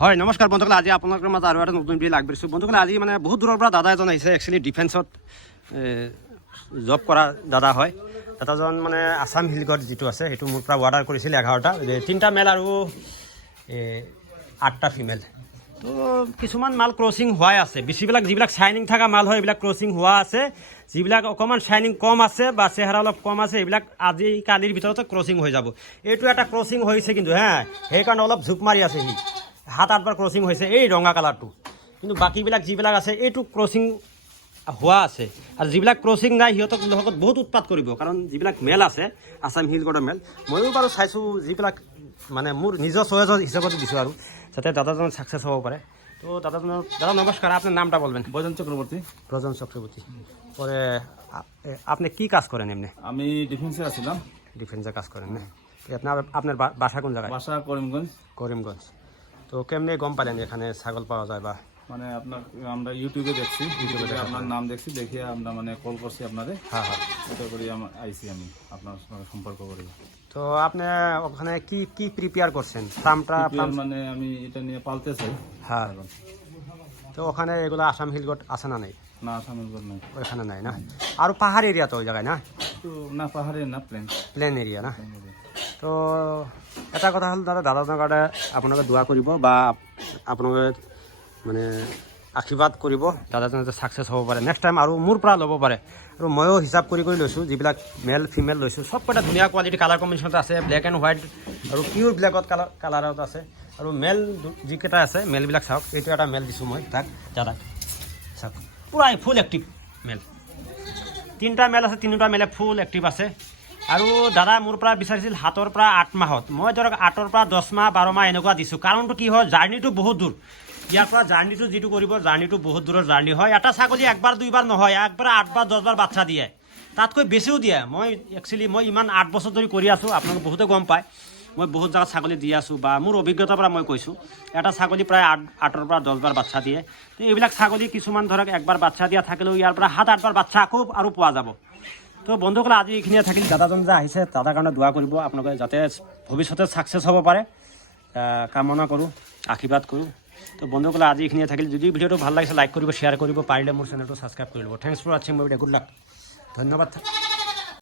হয় নমস্কাৰ বন্ধুসকল, আজি আপোনালোকৰ মাজত আৰু এটা নতুন ভিডিঅ' আগবাঢ়িছোঁ। বন্ধুসকল আজি মানে বহুত দূৰৰ পৰা দাদা এজন আহিছে, একচুৱেলি ডিফেন্সত জব কৰা দাদা হয়। দাদাজন মানে আছাম হিলগড যিটো আছে সেইটো মোৰ পৰা অৰ্ডাৰ কৰিছিল 11টা, 3টা মেল আৰু 8টা ফিমেল। তো কিছুমান মাল ক্ৰচিং হোৱাই আছে, বেছিবিলাক যিবিলাক শ্বাইনিং থকা মাল হয় এইবিলাক ক্ৰচিং হোৱা আছে, যিবিলাক অকণমান শ্বাইনিং কম আছে বা চেহেৰা অলপ কম আছে এইবিলাক আজি কালিৰ ভিতৰতে ক্ৰচিং হৈ যাব। এইটো এটা ক্ৰচিং হৈছে কিন্তু সেইকাৰণে অলপ ঝোপ মাৰি আছে, সি 7-8বাৰ ক্ৰচিং হৈছে এই ৰঙা কালাৰটো, কিন্তু বাকীবিলাক যিবিলাক আছে এইটো ক্ৰচিং হোৱা আছে। আৰু যিবিলাক ক্ৰচিং নাই সিহঁতক লগত বহুত উৎপাত কৰিব, কাৰণ যিবিলাক মেল আছে আছাম হিলগডৰ মেল ময়ো বাৰু চাইছোঁ, যিবিলাক মানে মোৰ নিজৰ চয়েছৰ হিচাপতে দিছোঁ আৰু যাতে দাদাজন সাকসেস হব পারে। তো দাদা নমস্কার, আপনার নামটা বলবেন। ব্রজন চক্রবর্তী। ব্রজন চক্রবর্তী। পরে আপনি কি কাজ করেন এমনি? আমি ডিফেন্সে আছিলাম। ডিফেন্সে কাজ করেন না? আপনার বাসা কোন জায়গায়? বাসা করিমগঞ্জ। করিমগঞ্জ। তো কেমনে গম পালেন এখানে ছাগল পাওয়া যায়? বা মানে আপনার আমরা ইউটিউবে দেখছি, ইউটিউবে আপনার নাম দেখছি, দেখে আমরা মানে কল করছি আপনারে। হ্যাঁ হ্যাঁ, এটা করে আইসি আমি আপনার সঙ্গে সম্পর্ক করি। তো আপনি ওখানে কি কি প্রিপেয়ার করছেন? ফার্মটা মানে আমি এটা নিয়ে পালতে চাই। হ্যাঁ, তো ওখানে এগুলো আসাম হিলগড আছে না নেই? না, আসাম হিলগড নাই, ওইখানে নাই না। আর পাহাড় এরিয়া তো ওই জায়গায় না? না পাহাড়ে না, প্লেন এরিয়া না। তো এটা কথা হ'ল দাদাজনৰ কাৰণে আপোনালোকে দোৱা কৰিব বা আপোনালোকে মানে আশীৰ্বাদ কৰিব, দাদাজন যাতে ছাকচেছ হ'ব পাৰে নেক্সট টাইম আৰু মোৰ পৰা ল'ব পাৰে। আৰু ময়ো হিচাপ কৰি লৈছোঁ, যিবিলাক মেল ফিমেল লৈছোঁ চবকেইটা ধুনীয়া কোৱালিটি কালাৰ কম্বিনেশ্যনত আছে, ব্লেক এণ্ড হোৱাইট আৰু পিয়'ৰ ব্লেকত কালাৰত আছে। আৰু মেল যিকেইটা আছে মেলবিলাক চাওক, এইটো এটা মেল দিছোঁ মই তাক, দাদাক চাওক পূৰা ফুল এক্টিভ মেল। 3টা মেল আছে, 3টা মেলে ফুল এক্টিভ আছে। আৰু দাদা মোৰ পৰা বিচাৰিছিল 7ৰ পৰা 8 মাহত, মই ধৰক 8ৰ পৰা 10 মাহ 12 মাহ এনেকুৱা দিছোঁ। কাৰণটো কি হয়, জাৰ্ণিটো বহুত দূৰ, ইয়াৰ পৰা জাৰ্ণিটো যিটো কৰিব জাৰ্ণিটো বহুত দূৰৰ জাৰ্ণি হয়। এটা ছাগলী 1বাৰ 2বাৰ নহয়, 1বাৰ 8বাৰ 10বাৰ বাচ্চা দিয়ে, তাতকৈ বেছিও দিয়ে। মই ইমান 8 বছৰ ধৰি কৰি আছোঁ, আপোনালোকে বহুতে গম পায় মই বহুত জেগাত ছাগলী দি আছোঁ বা মোৰ অভিজ্ঞতাৰ পৰা মই কৈছোঁ। এটা ছাগলী প্ৰায় 8ৰ পৰা 10বাৰ বাচ্চা দিয়ে। তো এইবিলাক ছাগলী কিছুমান ধৰক 1বাৰ বাচ্চা দিয়া থাকিলেও ইয়াৰ পৰা 7-8বাৰ বাচ্চা আকৌ আৰু পোৱা যাব। তো বন্ধুসকল আজি এইখিনিয়ে থাকিল, দাদাজন যে আহিছে দাদাৰ কাৰণে দোৱা কৰিব, আপোনালোকে যাতে ভৱিষ্যতে ছাকচেছ হ'ব পাৰে কামনা কৰোঁ, আশীৰ্বাদ কৰোঁ। তো বন্ধুসকল আজি এইখিনিয়ে থাকিল, যদি ভিডিঅ'টো ভাল লাগিছে লাইক কৰিব, শ্বেয়াৰ কৰিব, পাৰিলে মোৰ চেনেলটো ছাবস্ক্ৰাইব কৰি ল'ব। থেংকছ ফৰ ৱাচিং মাই ভিডিঅ', গুড লাক, ধন্যবাদ।